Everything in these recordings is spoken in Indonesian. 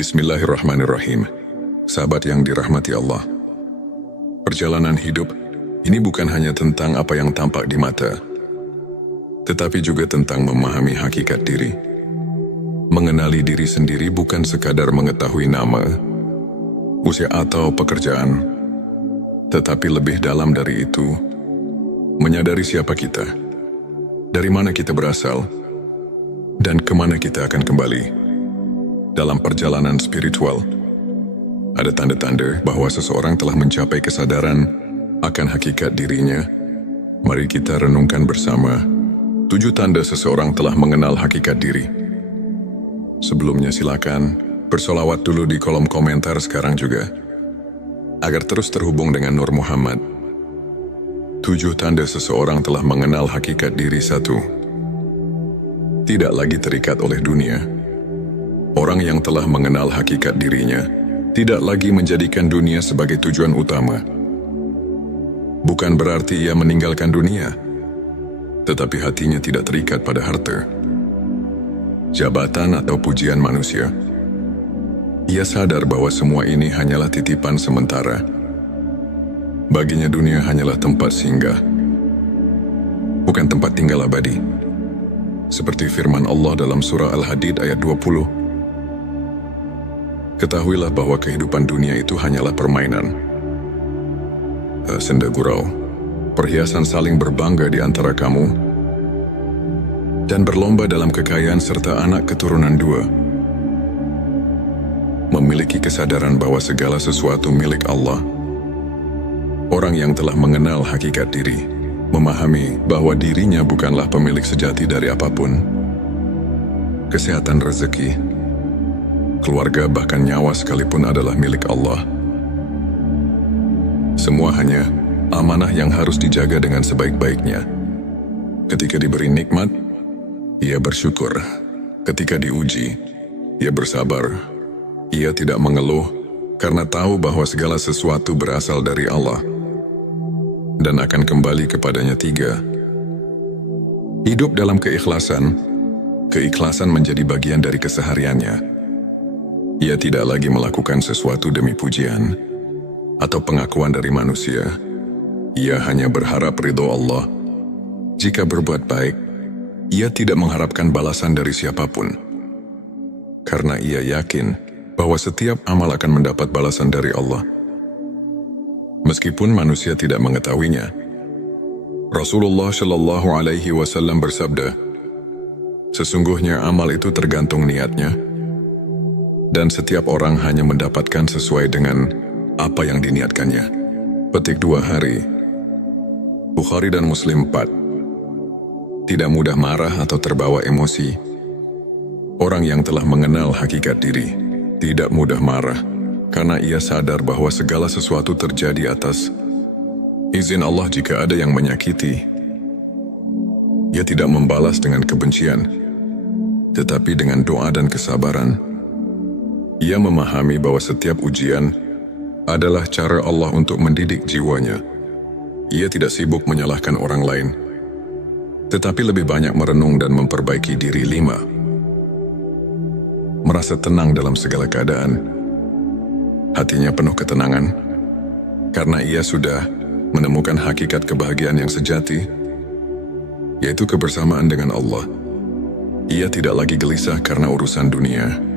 Bismillahirrahmanirrahim. Sahabat yang dirahmati Allah. Perjalanan hidup ini bukan hanya tentang apa yang tampak di mata, tetapi juga tentang memahami hakikat diri. Mengenali diri sendiri bukan sekadar mengetahui nama, usia atau pekerjaan, tetapi lebih dalam dari itu, menyadari siapa kita, dari mana kita berasal, dan kemana kita akan kembali. Dalam perjalanan spiritual, ada tanda-tanda bahwa seseorang telah mencapai kesadaran akan hakikat dirinya. Mari kita renungkan bersama 7 tanda seseorang telah mengenal hakikat diri. Sebelumnya silakan bersolawat dulu di kolom komentar sekarang juga, agar terus terhubung dengan Nur Muhammad. 7 tanda seseorang telah mengenal hakikat diri. 1. Tidak lagi terikat oleh dunia. Orang yang telah mengenal hakikat dirinya tidak lagi menjadikan dunia sebagai tujuan utama. Bukan berarti ia meninggalkan dunia, tetapi hatinya tidak terikat pada harta, jabatan atau pujian manusia. Ia sadar bahwa semua ini hanyalah titipan sementara. Baginya dunia hanyalah tempat singgah, bukan tempat tinggal abadi. Seperti firman Allah dalam surah Al-Hadid ayat 20. Ketahuilah bahwa kehidupan dunia itu hanyalah permainan, senda gurau, perhiasan saling berbangga di antara kamu, dan berlomba dalam kekayaan serta anak keturunan 2. Memiliki kesadaran bahwa segala sesuatu milik Allah. Orang yang telah mengenal hakikat diri, memahami bahwa dirinya bukanlah pemilik sejati dari apapun. Kesehatan, rezeki, keluarga, bahkan nyawa sekalipun adalah milik Allah. Semua hanya amanah yang harus dijaga dengan sebaik-baiknya. Ketika diberi nikmat, ia bersyukur. Ketika diuji, ia bersabar. Ia tidak mengeluh karena tahu bahwa segala sesuatu berasal dari Allah dan akan kembali kepadanya. 3. Hidup dalam keikhlasan. Keikhlasan menjadi bagian dari kesehariannya. Ia tidak lagi melakukan sesuatu demi pujian atau pengakuan dari manusia. Ia hanya berharap ridho Allah. Jika berbuat baik, ia tidak mengharapkan balasan dari siapapun. Karena ia yakin bahwa setiap amal akan mendapat balasan dari Allah, meskipun manusia tidak mengetahuinya. Rasulullah Shallallahu Alaihi Wasallam bersabda, sesungguhnya amal itu tergantung niatnya, dan setiap orang hanya mendapatkan sesuai dengan apa yang diniatkannya. Petik 2 hari. Bukhari dan Muslim 4. Tidak mudah marah atau terbawa emosi. Orang yang telah mengenal hakikat diri tidak mudah marah, karena ia sadar bahwa segala sesuatu terjadi atas izin Allah. Jika ada yang menyakiti, ia tidak membalas dengan kebencian, tetapi dengan doa dan kesabaran. Ia memahami bahwa setiap ujian adalah cara Allah untuk mendidik jiwanya. Ia tidak sibuk menyalahkan orang lain, tetapi lebih banyak merenung dan memperbaiki diri. 5. Merasa tenang dalam segala keadaan. Hatinya penuh ketenangan, karena ia sudah menemukan hakikat kebahagiaan yang sejati, yaitu kebersamaan dengan Allah. Ia tidak lagi gelisah karena urusan dunia,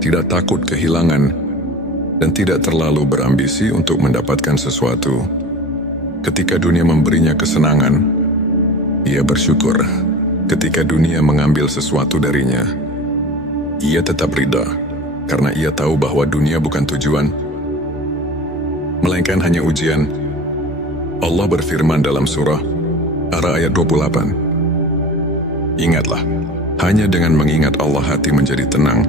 tidak takut kehilangan, dan tidak terlalu berambisi untuk mendapatkan sesuatu. Ketika dunia memberinya kesenangan, ia bersyukur. Ketika dunia mengambil sesuatu darinya, ia tetap ridha, karena ia tahu bahwa dunia bukan tujuan, melainkan hanya ujian. Allah berfirman dalam surah Ar-Ra'd ayat 28. Ingatlah, hanya dengan mengingat Allah hati menjadi tenang.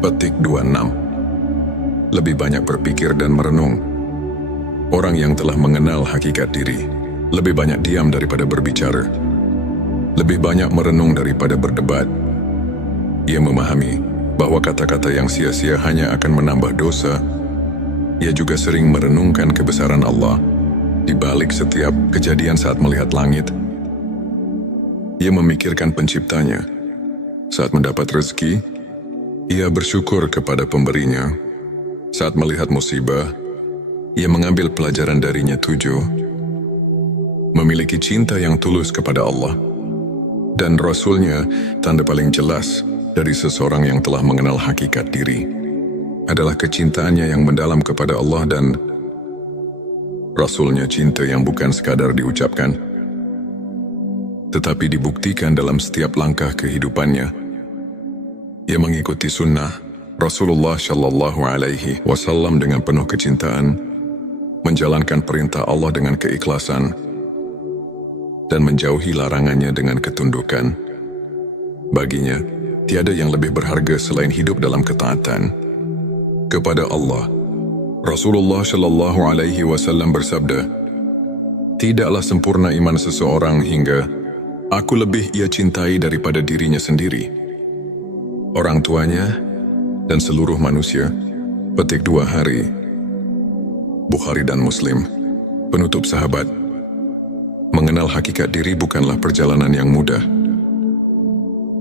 Petik 26. Lebih banyak berpikir dan merenung. Orang yang telah mengenal hakikat diri lebih banyak diam daripada berbicara, lebih banyak merenung daripada berdebat. Ia memahami bahwa kata-kata yang sia-sia hanya akan menambah dosa. Ia juga sering merenungkan kebesaran Allah di balik setiap kejadian. Saat melihat langit, ia memikirkan penciptanya. Saat mendapat rezeki, Ia bersyukur kepada pemberinya. Saat melihat musibah, ia mengambil pelajaran darinya. 7. Memiliki cinta yang tulus kepada Allah dan Rasul-Nya. Tanda paling jelas dari seseorang yang telah mengenal hakikat diri adalah kecintaannya yang mendalam kepada Allah dan Rasul-Nya. Cinta yang bukan sekadar diucapkan, tetapi dibuktikan dalam setiap langkah kehidupannya. Ia mengikuti sunnah Rasulullah Shallallahu Alaihi Wasallam dengan penuh kecintaan, menjalankan perintah Allah dengan keikhlasan, dan menjauhi larangannya dengan ketundukan. Baginya, tiada yang lebih berharga selain hidup dalam ketaatan kepada Allah. Rasulullah Shallallahu Alaihi Wasallam bersabda, "Tidaklah sempurna iman seseorang hingga aku lebih ia cintai daripada dirinya sendiri, orang tuanya, dan seluruh manusia." Petik 2 hari. Bukhari dan Muslim. Penutup sahabat, mengenal hakikat diri bukanlah perjalanan yang mudah,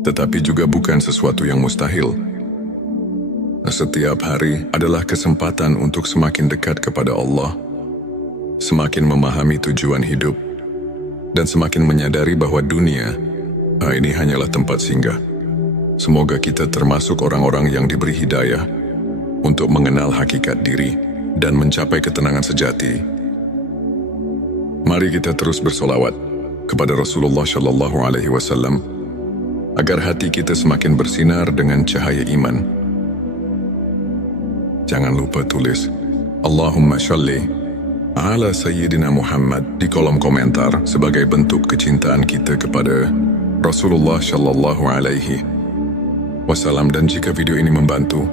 tetapi juga bukan sesuatu yang mustahil. Setiap hari adalah kesempatan untuk semakin dekat kepada Allah, semakin memahami tujuan hidup, dan semakin menyadari bahwa dunia ini hanyalah tempat singgah. Semoga kita termasuk orang-orang yang diberi hidayah untuk mengenal hakikat diri dan mencapai ketenangan sejati. Mari kita terus bersolawat kepada Rasulullah Shallallahu Alaihi Wasallam agar hati kita semakin bersinar dengan cahaya iman. Jangan lupa tulis Allahumma sholli ala Sayyidina Muhammad di kolom komentar sebagai bentuk kecintaan kita kepada Rasulullah Shallallahu Alaihi Wasallam. Dan jika video ini membantu,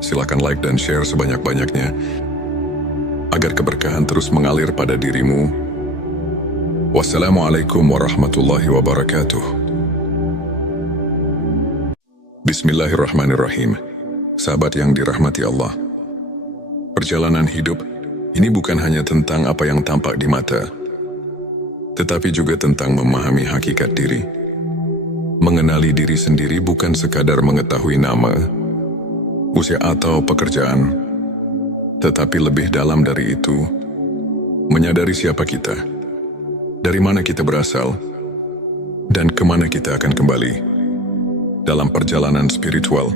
silakan like dan share sebanyak-banyaknya agar keberkahan terus mengalir pada dirimu. Wassalamualaikum warahmatullahi wabarakatuh. Bismillahirrahmanirrahim. Sahabat yang dirahmati Allah, perjalanan hidup ini bukan hanya tentang apa yang tampak di mata, tetapi juga tentang memahami hakikat diri. Mengenali diri sendiri bukan sekadar mengetahui nama, usia atau pekerjaan, tetapi lebih dalam dari itu, menyadari siapa kita, dari mana kita berasal, dan kemana kita akan kembali. Dalam perjalanan spiritual,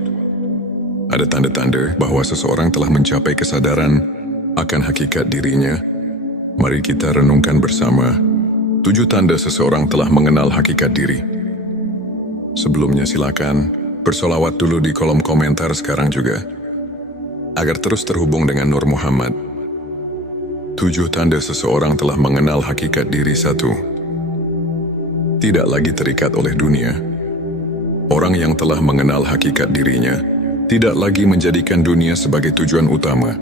ada tanda-tanda bahwa seseorang telah mencapai kesadaran akan hakikat dirinya. Mari kita renungkan bersama 7 tanda seseorang telah mengenal hakikat diri. Sebelumnya silakan bersolawat dulu di kolom komentar sekarang juga, agar terus terhubung dengan Nur Muhammad. 7 tanda seseorang telah mengenal hakikat diri. 1. Tidak lagi terikat oleh dunia. Orang yang telah mengenal hakikat dirinya tidak lagi menjadikan dunia sebagai tujuan utama.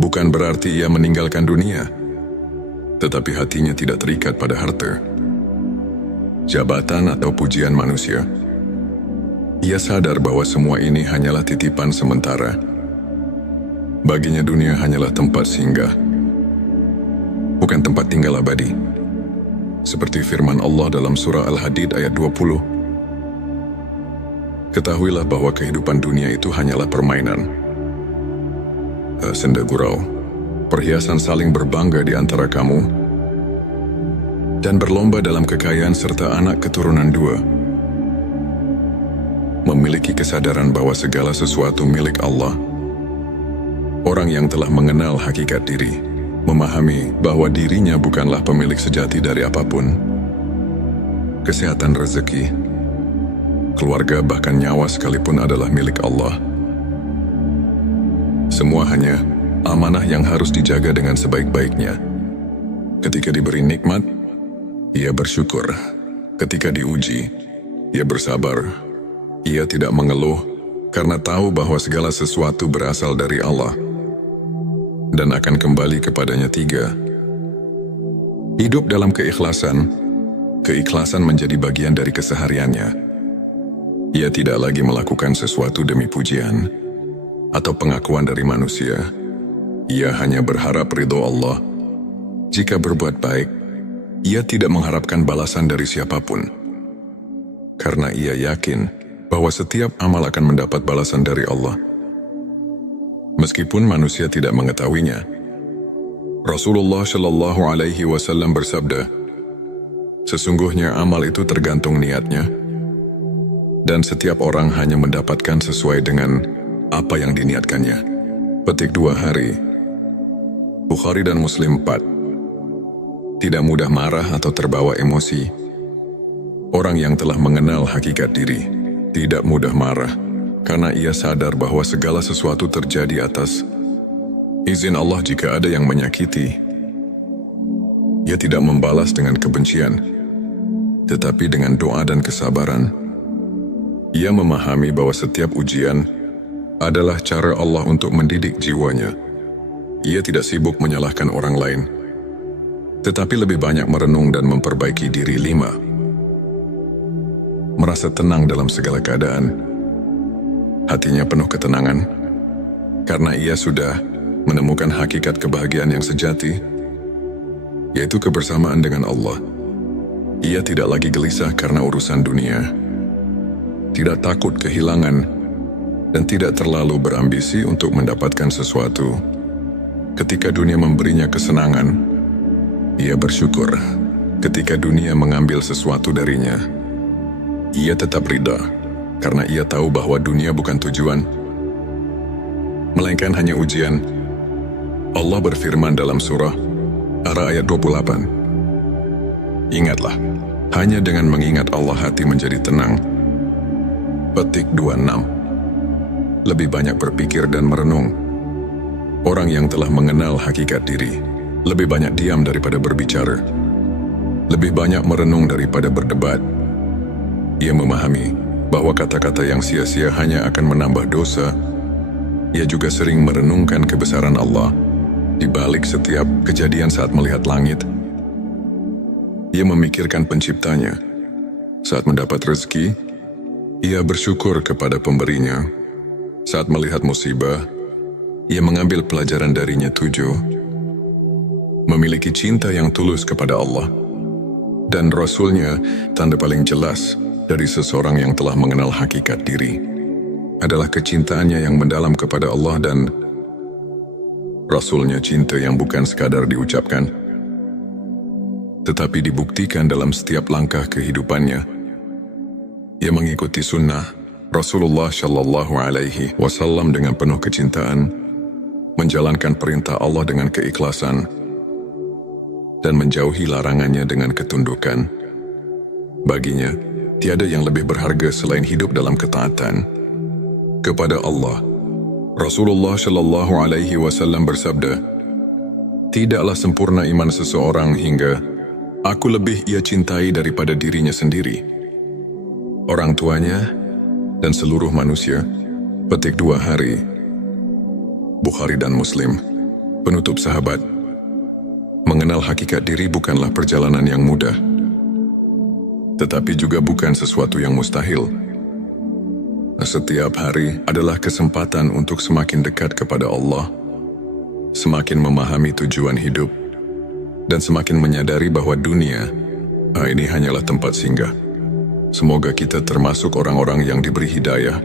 Bukan berarti ia meninggalkan dunia, tetapi hatinya tidak terikat pada harta, jabatan atau pujian manusia. Ia sadar bahwa semua ini hanyalah titipan sementara. Baginya dunia hanyalah tempat singgah, bukan tempat tinggal abadi. Seperti firman Allah dalam surah Al-Hadid ayat 20. Ketahuilah bahwa kehidupan dunia itu hanyalah permainan, senda gurau, perhiasan saling berbangga di antara kamu, dan berlomba dalam kekayaan serta anak keturunan 2. Memiliki kesadaran bahwa segala sesuatu milik Allah. Orang yang telah mengenal hakikat diri, memahami bahwa dirinya bukanlah pemilik sejati dari apapun. Kesehatan, rezeki, keluarga, bahkan nyawa sekalipun adalah milik Allah. Semua hanya amanah yang harus dijaga dengan sebaik-baiknya. Ketika diberi nikmat, ia bersyukur. Ketika diuji, ia bersabar. Ia tidak mengeluh karena tahu bahwa segala sesuatu berasal dari Allah dan akan kembali kepadanya. 3. Hidup dalam keikhlasan. Keikhlasan menjadi bagian dari kesehariannya. Ia tidak lagi melakukan sesuatu demi pujian atau pengakuan dari manusia. Ia hanya berharap ridho Allah. Jika berbuat baik, ia tidak mengharapkan balasan dari siapapun. Karena ia yakin bahwa setiap amal akan mendapat balasan dari Allah. Meskipun manusia tidak mengetahuinya, Rasulullah Shallallahu Alaihi Wasallam bersabda, sesungguhnya amal itu tergantung niatnya, dan setiap orang hanya mendapatkan sesuai dengan apa yang diniatkannya. Petik 2 hari. Bukhari dan Muslim 4. Tidak mudah marah atau terbawa emosi. Orang yang telah mengenal hakikat diri tidak mudah marah, karena ia sadar bahwa segala sesuatu terjadi atas izin Allah. Jika ada yang menyakiti, ia tidak membalas dengan kebencian, tetapi dengan doa dan kesabaran. Ia memahami bahwa setiap ujian adalah cara Allah untuk mendidik jiwanya. Ia tidak sibuk menyalahkan orang lain, tetapi lebih banyak merenung dan memperbaiki diri. 5. Merasa tenang dalam segala keadaan. Hatinya penuh ketenangan, karena ia sudah menemukan hakikat kebahagiaan yang sejati, yaitu kebersamaan dengan Allah. Ia tidak lagi gelisah karena urusan dunia, tidak takut kehilangan, dan tidak terlalu berambisi untuk mendapatkan sesuatu. Ketika dunia memberinya kesenangan, ia bersyukur. Ketika dunia mengambil sesuatu darinya, ia tetap ridha, karena ia tahu bahwa dunia bukan tujuan, melainkan hanya ujian. Allah berfirman dalam surah Ar-Ra'd ayat 28. Ingatlah, hanya dengan mengingat Allah hati menjadi tenang. Petik 26. Lebih banyak berpikir dan merenung. Orang yang telah mengenal hakikat diri lebih banyak diam daripada berbicara, lebih banyak merenung daripada berdebat. Ia memahami bahwa kata-kata yang sia-sia hanya akan menambah dosa. Ia juga sering merenungkan kebesaran Allah di balik setiap kejadian. Saat melihat langit, ia memikirkan penciptanya. Saat mendapat rezeki, ia bersyukur kepada pemberinya. Saat melihat musibah, ia mengambil pelajaran darinya. 7. Memiliki cinta yang tulus kepada Allah dan Rasul-Nya. Tanda paling jelas dari seseorang yang telah mengenal hakikat diri adalah kecintaannya yang mendalam kepada Allah dan Rasul-Nya. Cinta yang bukan sekadar diucapkan, tetapi dibuktikan dalam setiap langkah kehidupannya. Ia mengikuti sunnah Rasulullah Shallallahu Alaihi Wasallam dengan penuh kecintaan, menjalankan perintah Allah dengan keikhlasan, dan menjauhi larangannya dengan ketundukan. Baginya, tiada yang lebih berharga selain hidup dalam ketaatan kepada Allah. Rasulullah Shallallahu Alaihi Wasallam bersabda, tidaklah sempurna iman seseorang hingga aku lebih ia cintai daripada dirinya sendiri, orang tuanya, dan seluruh manusia. Petik 2 hari. Bukhari dan Muslim. Penutup sahabat, mengenal hakikat diri bukanlah perjalanan yang mudah, tetapi juga bukan sesuatu yang mustahil. Setiap hari adalah kesempatan untuk semakin dekat kepada Allah, semakin memahami tujuan hidup, dan semakin menyadari bahwa dunia ini hanyalah tempat singgah. Semoga kita termasuk orang-orang yang diberi hidayah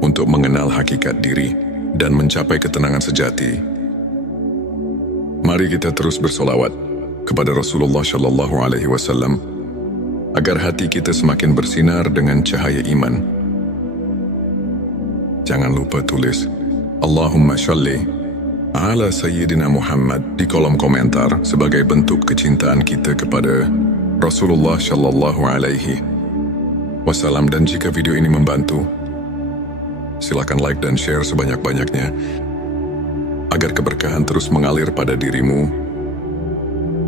untuk mengenal hakikat diri dan mencapai ketenangan sejati. Mari kita terus bersolawat kepada Rasulullah Shallallahu Alaihi Wasallam agar hati kita semakin bersinar dengan cahaya iman. Jangan lupa tulis Allahumma sholli ala Sayyidina Muhammad di kolom komentar sebagai bentuk kecintaan kita kepada Rasulullah Shallallahu Alaihi Wasallam. Dan jika video ini membantu, silakan like dan share sebanyak-banyaknya agar keberkahan terus mengalir pada dirimu.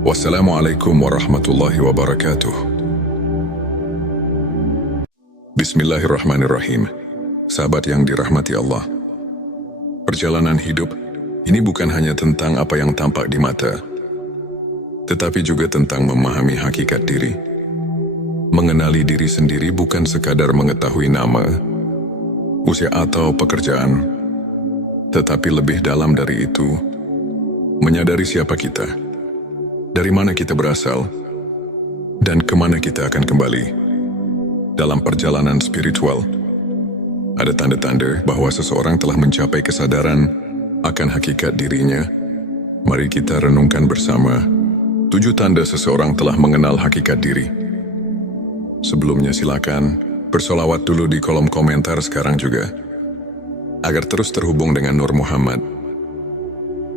Wassalamualaikum warahmatullahi wabarakatuh. Bismillahirrahmanirrahim. Sahabat yang dirahmati Allah, perjalanan hidup ini bukan hanya tentang apa yang tampak di mata, tetapi juga tentang memahami hakikat diri. Mengenali diri sendiri bukan sekadar mengetahui nama, usia atau pekerjaan, tetapi lebih dalam dari itu, menyadari siapa kita, dari mana kita berasal, dan kemana kita akan kembali. Dalam perjalanan spiritual, Ada tanda-tanda bahwa seseorang telah mencapai kesadaran akan hakikat dirinya. Mari kita renungkan bersama 7 tanda seseorang telah mengenal hakikat diri. Sebelumnya silakan bersolawat dulu di kolom komentar sekarang juga, agar terus terhubung dengan Nur Muhammad.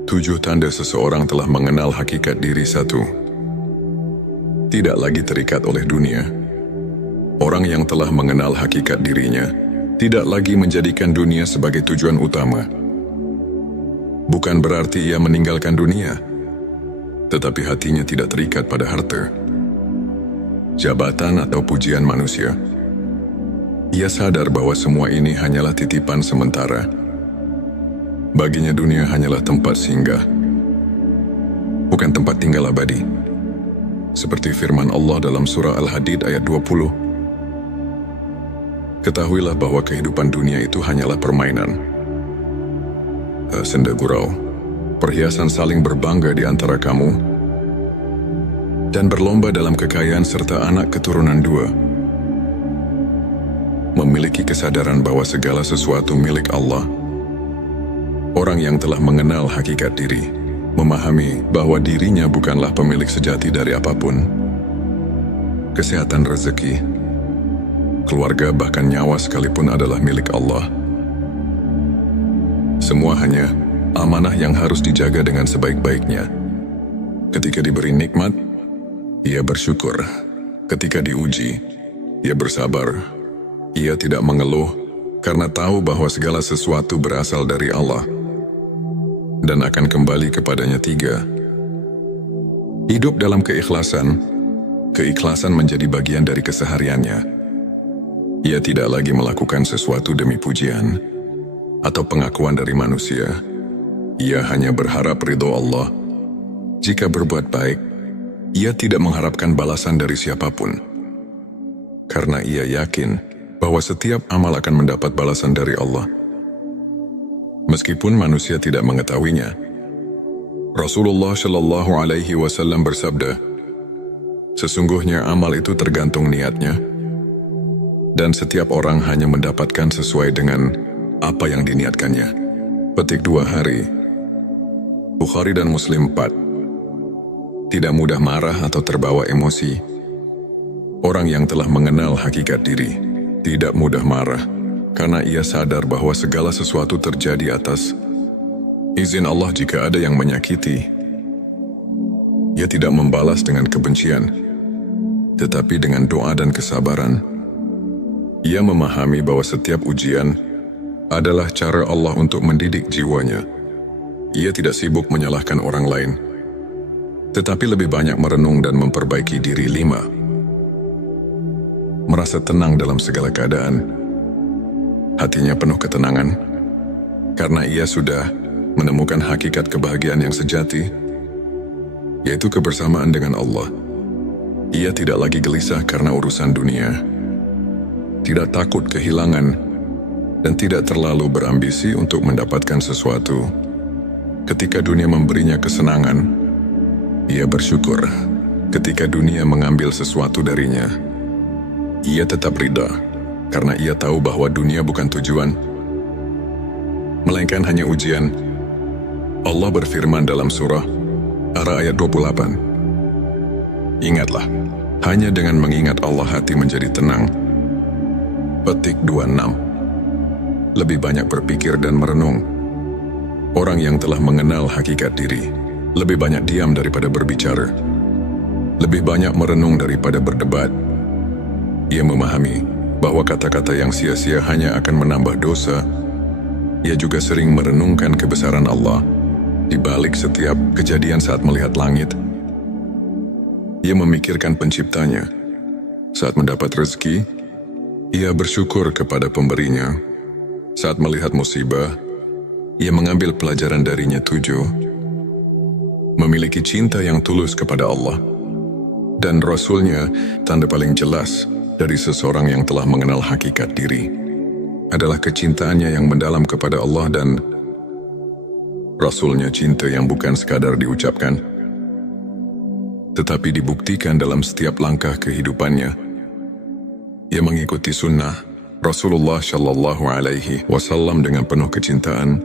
7 tanda seseorang telah mengenal hakikat diri. 1. Tidak lagi terikat oleh dunia. Orang yang telah mengenal hakikat dirinya tidak lagi menjadikan dunia sebagai tujuan utama. Bukan berarti ia meninggalkan dunia, tetapi hatinya tidak terikat pada harta, jabatan atau pujian manusia. Ia sadar bahwa semua ini hanyalah titipan sementara. Baginya dunia hanyalah tempat singgah, bukan tempat tinggal abadi. Seperti firman Allah dalam surah Al-Hadid ayat 20. Ketahuilah bahwa kehidupan dunia itu hanyalah permainan, senda gurau, perhiasan saling berbangga di antara kamu, dan berlomba dalam kekayaan serta anak keturunan 2. Memiliki kesadaran bahwa segala sesuatu milik Allah. Orang yang telah mengenal hakikat diri memahami bahwa dirinya bukanlah pemilik sejati dari apapun. Kesehatan, rezeki, keluarga, bahkan nyawa sekalipun adalah milik Allah. Semua hanya amanah yang harus dijaga dengan sebaik-baiknya. Ketika diberi nikmat, ia bersyukur. Ketika diuji, ia bersabar. Ia tidak mengeluh karena tahu bahwa segala sesuatu berasal dari Allah dan akan kembali kepadanya. 3. Hidup dalam keikhlasan. Keikhlasan menjadi bagian dari kesehariannya. Ia tidak lagi melakukan sesuatu demi pujian atau pengakuan dari manusia. Ia hanya berharap ridho Allah. Jika berbuat baik, ia tidak mengharapkan balasan dari siapapun, karena ia yakin bahwa setiap amal akan mendapat balasan dari Allah, meskipun manusia tidak mengetahuinya. Rasulullah Shallallahu Alaihi Wasallam bersabda, sesungguhnya amal itu tergantung niatnya, dan setiap orang hanya mendapatkan sesuai dengan apa yang diniatkannya. Petik 2 hari. Bukhari dan Muslim 4. Tidak mudah marah atau terbawa emosi. Orang yang telah mengenal hakikat diri tidak mudah marah, karena ia sadar bahwa segala sesuatu terjadi atas izin Allah. Jika ada yang menyakiti, ia tidak membalas dengan kebencian, tetapi dengan doa dan kesabaran. Ia memahami bahwa setiap ujian adalah cara Allah untuk mendidik jiwanya. Ia tidak sibuk menyalahkan orang lain, tetapi lebih banyak merenung dan memperbaiki diri. 5. Merasa tenang dalam segala keadaan. Hatinya penuh ketenangan, karena ia sudah menemukan hakikat kebahagiaan yang sejati, yaitu kebersamaan dengan Allah. Ia tidak lagi gelisah karena urusan dunia, tidak takut kehilangan, dan tidak terlalu berambisi untuk mendapatkan sesuatu. Ketika dunia memberinya kesenangan, ia bersyukur. Ketika dunia mengambil sesuatu darinya, ia tetap ridha, karena ia tahu bahwa dunia bukan tujuan, melainkan hanya ujian. Allah berfirman dalam surah Ar-Ra'd ayat 28. Ingatlah, hanya dengan mengingat Allah hati menjadi tenang. Petik 26. Lebih banyak berpikir dan merenung. Orang yang telah mengenal hakikat diri lebih banyak diam daripada berbicara, lebih banyak merenung daripada berdebat. Ia memahami bahwa kata-kata yang sia-sia hanya akan menambah dosa. Ia juga sering merenungkan kebesaran Allah di balik setiap kejadian. Saat melihat langit, ia memikirkan penciptanya. Saat mendapat rezeki, ia bersyukur kepada pemberinya. Saat melihat musibah, ia mengambil pelajaran darinya. 7. Memiliki cinta yang tulus kepada Allah dan Rasul-Nya. Tanda paling jelas dari seseorang yang telah mengenal hakikat diri adalah kecintaannya yang mendalam kepada Allah dan Rasul-Nya. Cinta yang bukan sekadar diucapkan, tetapi dibuktikan dalam setiap langkah kehidupannya. Ia mengikuti sunnah, Rasulullah Shallallahu Alaihi Wasallam dengan penuh kecintaan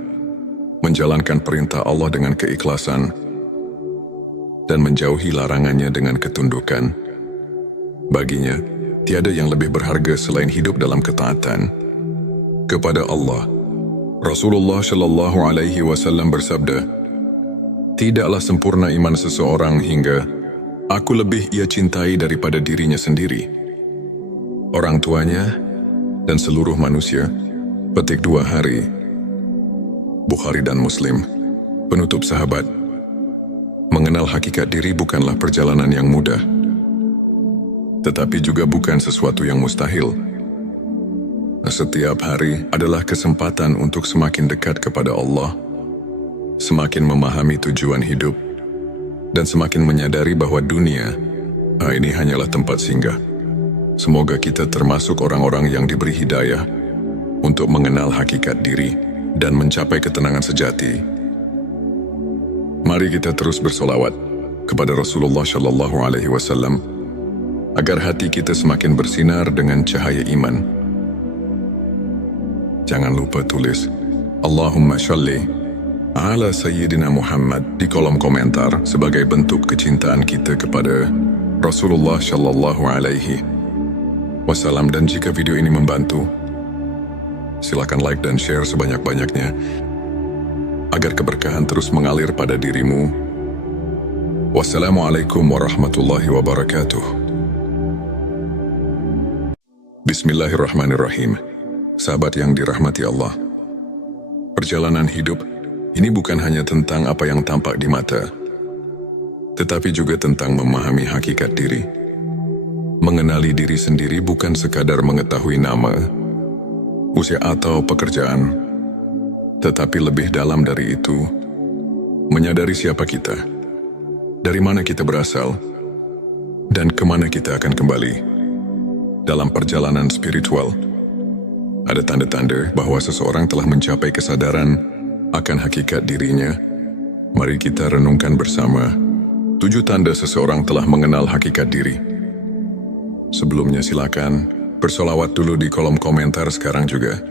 menjalankan perintah Allah dengan keikhlasan dan menjauhi larangannya dengan ketundukan. Baginya, tiada yang lebih berharga selain hidup dalam ketaatan kepada Allah. Rasulullah Shallallahu Alaihi Wasallam bersabda, "Tidaklah sempurna iman seseorang hingga aku lebih ia cintai daripada dirinya sendiri, orang tuanya, dan seluruh manusia." Petik 2 hari. Bukhari dan Muslim. Penutup sahabat, mengenal hakikat diri bukanlah perjalanan yang mudah, tetapi juga bukan sesuatu yang mustahil. Setiap hari adalah kesempatan untuk semakin dekat kepada Allah, semakin memahami tujuan hidup, dan semakin menyadari bahwa dunia ini hanyalah tempat singgah. Semoga kita termasuk orang-orang yang diberi hidayah untuk mengenal hakikat diri dan mencapai ketenangan sejati. Mari kita terus bersolawat kepada Rasulullah Shallallahu Alaihi Wasallam agar hati kita semakin bersinar dengan cahaya iman. Jangan lupa tulis Allahumma sholli ala Sayyidina Muhammad di kolom komentar sebagai bentuk kecintaan kita kepada Rasulullah Shallallahu Alaihi Wasallam. Dan jika video ini membantu, silakan like dan share sebanyak-banyaknya agar keberkahan terus mengalir pada dirimu. Wassalamualaikum warahmatullahi wabarakatuh. Bismillahirrahmanirrahim. Sahabat yang dirahmati Allah, perjalanan hidup ini bukan hanya tentang apa yang tampak di mata, tetapi juga tentang memahami hakikat diri. Mengenali diri sendiri bukan sekadar mengetahui nama, usia atau pekerjaan, tetapi lebih dalam dari itu, menyadari siapa kita, dari mana kita berasal, dan kemana kita akan kembali. Dalam perjalanan spiritual, ada tanda-tanda bahwa seseorang telah mencapai kesadaran akan hakikat dirinya. Mari kita renungkan bersama 7 tanda seseorang telah mengenal hakikat diri. Sebelumnya silakan bersolawat dulu di kolom komentar sekarang juga,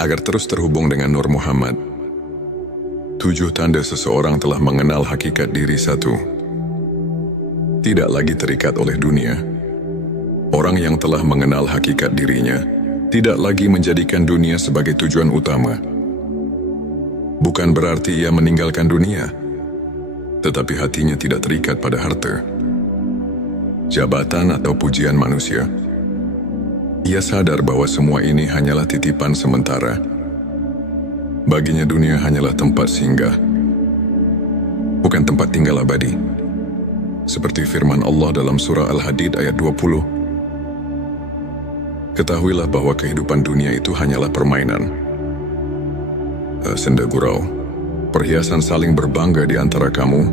agar terus terhubung dengan Nur Muhammad. 7 tanda seseorang telah mengenal hakikat diri. 1. Tidak lagi terikat oleh dunia. Orang yang telah mengenal hakikat dirinya tidak lagi menjadikan dunia sebagai tujuan utama. Bukan berarti ia meninggalkan dunia, tetapi hatinya tidak terikat pada harta, jabatan atau pujian manusia. Ia sadar bahwa semua ini hanyalah titipan sementara. Baginya dunia hanyalah tempat singgah, bukan tempat tinggal abadi. Seperti firman Allah dalam surah Al-Hadid ayat 20. Ketahuilah bahwa kehidupan dunia itu hanyalah permainan, senda gurau, perhiasan saling berbangga di antara kamu,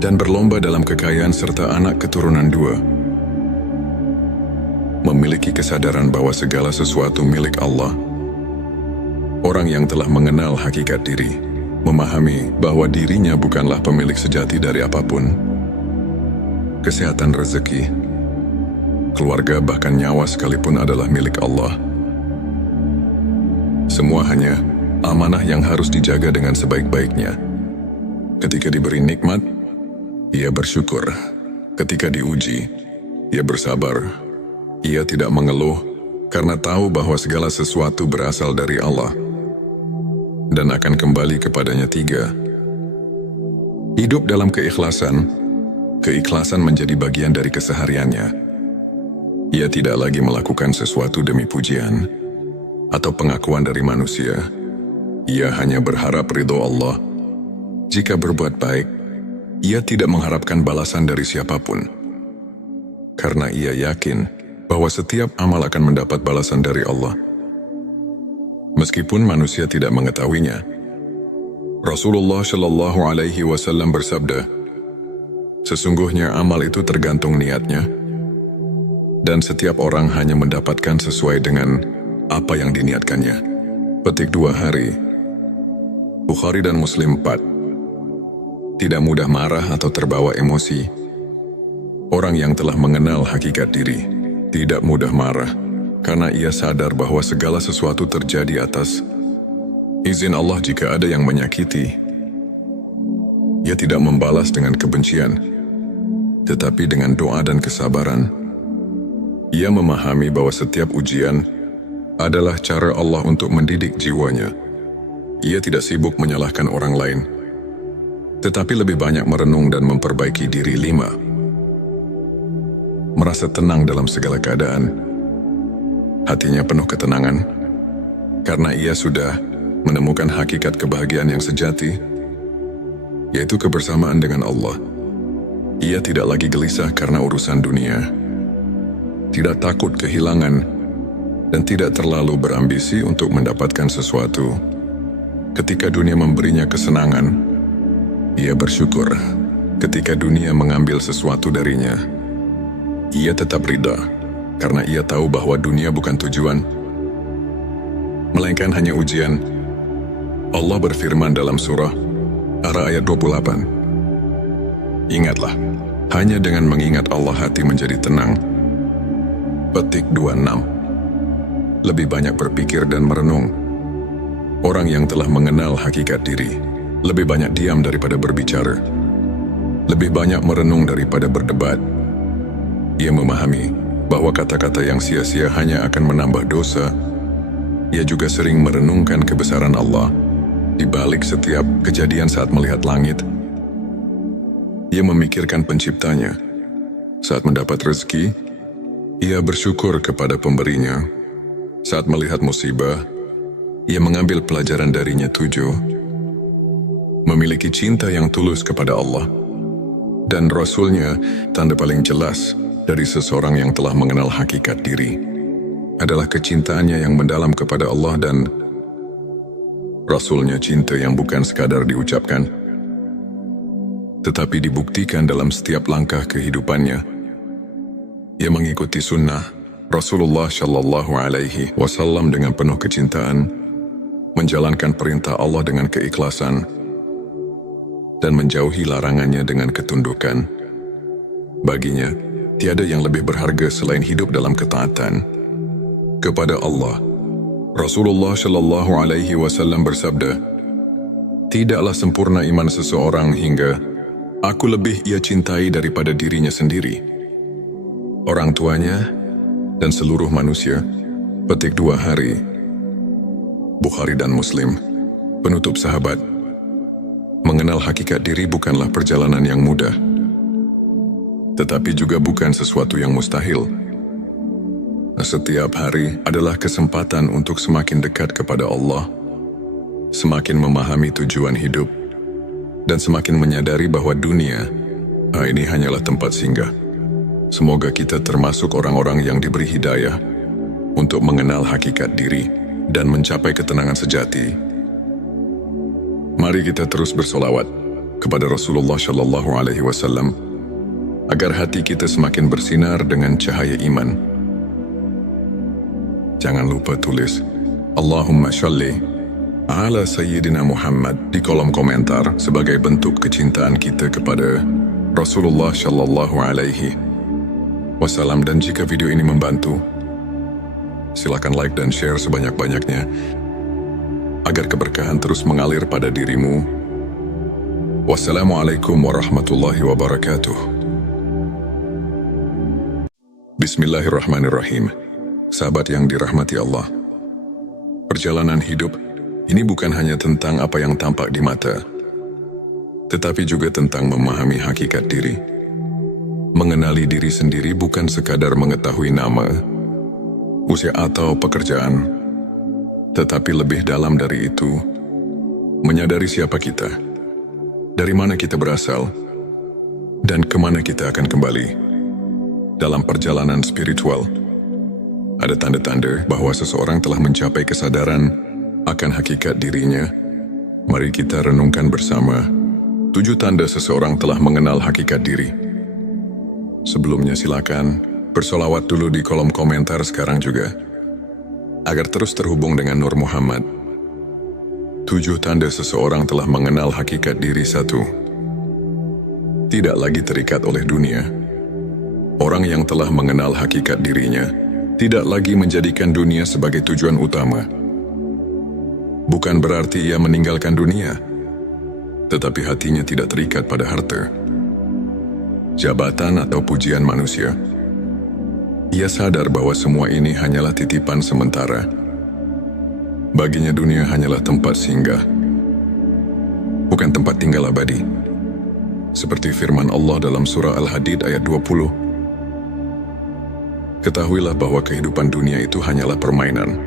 dan berlomba dalam kekayaan serta anak keturunan 2. Memiliki kesadaran bahwa segala sesuatu milik Allah. Orang yang telah mengenal hakikat diri, memahami bahwa dirinya bukanlah pemilik sejati dari apapun. Kesehatan, rezeki, keluarga, bahkan nyawa sekalipun adalah milik Allah. Semua hanya amanah yang harus dijaga dengan sebaik-baiknya. Ketika diberi nikmat, ia bersyukur. Ketika diuji, ia bersabar. Ia tidak mengeluh karena tahu bahwa segala sesuatu berasal dari Allah dan akan kembali kepadanya. 3. Hidup dalam keikhlasan. Keikhlasan menjadi bagian dari kesehariannya. Ia tidak lagi melakukan sesuatu demi pujian atau pengakuan dari manusia. Ia hanya berharap ridho Allah. Jika berbuat baik, ia tidak mengharapkan balasan dari siapapun, karena ia yakin bahwa setiap amal akan mendapat balasan dari Allah, meskipun manusia tidak mengetahuinya. Rasulullah Shallallahu Alaihi Wasallam bersabda, "Sesungguhnya amal itu tergantung niatnya, dan setiap orang hanya mendapatkan sesuai dengan apa yang diniatkannya." Petik 2 hari. Bukhari dan Muslim. 4. Tidak mudah marah atau terbawa emosi. Orang yang telah mengenal hakikat diri tidak mudah marah, karena ia sadar bahwa segala sesuatu terjadi atas izin Allah. Jika ada yang menyakiti, ia tidak membalas dengan kebencian, tetapi dengan doa dan kesabaran. Ia memahami bahwa setiap ujian adalah cara Allah untuk mendidik jiwanya. Ia tidak sibuk menyalahkan orang lain, tetapi lebih banyak merenung dan memperbaiki diri. 5. Merasa tenang dalam segala keadaan. Hatinya penuh ketenangan, karena ia sudah menemukan hakikat kebahagiaan yang sejati, yaitu kebersamaan dengan Allah. Ia tidak lagi gelisah karena urusan dunia, tidak takut kehilangan, dan tidak terlalu berambisi untuk mendapatkan sesuatu. Ketika dunia memberinya kesenangan, ia bersyukur. Ketika dunia mengambil sesuatu darinya, ia tetap ridha, karena ia tahu bahwa dunia bukan tujuan, melainkan hanya ujian. Allah berfirman dalam surah Ar-Ra'd ayat 28. Ingatlah, hanya dengan mengingat Allah hati menjadi tenang. Petik 26. Lebih banyak berpikir dan merenung. Orang yang telah mengenal hakikat diri lebih banyak diam daripada berbicara, lebih banyak merenung daripada berdebat. Ia memahami bahwa kata-kata yang sia-sia hanya akan menambah dosa. Ia juga sering merenungkan kebesaran Allah di balik setiap kejadian. Saat melihat langit, ia memikirkan penciptanya. Saat mendapat rezeki, ia bersyukur kepada pemberinya. Saat melihat musibah, ia mengambil pelajaran darinya. 7. Memiliki cinta yang tulus kepada Allah dan Rasul-Nya. Tanda paling jelas dari seseorang yang telah mengenal hakikat diri adalah kecintaannya yang mendalam kepada Allah dan Rasul-Nya. Cinta yang bukan sekadar diucapkan, tetapi dibuktikan dalam setiap langkah kehidupannya. Ia mengikuti sunnah Rasulullah Shallallahu Alaihi Wasallam dengan penuh kecintaan, menjalankan perintah Allah dengan keikhlasan, dan menjauhi larangannya dengan ketundukan. Baginya, tiada yang lebih berharga selain hidup dalam ketaatan kepada Allah. Rasulullah Shallallahu Alaihi Wasallam bersabda, "Tidaklah sempurna iman seseorang hingga aku lebih ia cintai daripada dirinya sendiri, orang tuanya, dan seluruh manusia." Petik 2 hari. Bukhari dan Muslim. Penutup sahabat, mengenal hakikat diri bukanlah perjalanan yang mudah, tetapi juga bukan sesuatu yang mustahil. Setiap hari adalah kesempatan untuk semakin dekat kepada Allah, semakin memahami tujuan hidup, dan semakin menyadari bahwa dunia ini hanyalah tempat singgah. Semoga kita termasuk orang-orang yang diberi hidayah untuk mengenal hakikat diri dan mencapai ketenangan sejati. Mari kita terus bersolawat kepada Rasulullah Shallallahu Alaihi Wasallam agar hati kita semakin bersinar dengan cahaya iman. Jangan lupa tulis Allahumma sholli ala Sayyidina Muhammad di kolom komentar sebagai bentuk kecintaan kita kepada Rasulullah Shallallahu Alaihi Wasallam. Dan jika video ini membantu, silakan like dan share sebanyak-banyaknya agar keberkahan terus mengalir pada dirimu. Wassalamualaikum warahmatullahi wabarakatuh. Bismillahirrahmanirrahim. Sahabat yang dirahmati Allah, perjalanan hidup ini bukan hanya tentang apa yang tampak di mata, tetapi juga tentang memahami hakikat diri. Mengenali diri sendiri bukan sekadar mengetahui nama, usia atau pekerjaan, tetapi lebih dalam dari itu, menyadari siapa kita, dari mana kita berasal, dan kemana kita akan kembali. Dalam perjalanan spiritual, ada tanda-tanda bahwa seseorang telah mencapai kesadaran akan hakikat dirinya. Mari kita renungkan bersama 7 tanda seseorang telah mengenal hakikat diri. Sebelumnya silakan bersolawat dulu di kolom komentar sekarang juga, agar terus terhubung dengan Nur Muhammad. 7 tanda seseorang telah mengenal hakikat diri. 1. Tidak lagi terikat oleh dunia. Orang yang telah mengenal hakikat dirinya tidak lagi menjadikan dunia sebagai tujuan utama. Bukan berarti ia meninggalkan dunia, tetapi hatinya tidak terikat pada harta, jabatan atau pujian manusia. Ia sadar bahwa semua ini hanyalah titipan sementara. Baginya dunia hanyalah tempat singgah, bukan tempat tinggal abadi. Seperti firman Allah dalam surah Al-Hadid ayat 20. Ketahuilah bahwa kehidupan dunia itu hanyalah permainan,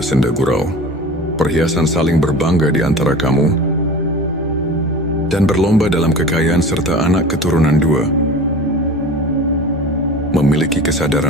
senda gurau, perhiasan saling berbangga di antara kamu, dan berlomba dalam kekayaan serta anak keturunan dua. Memiliki kesadaran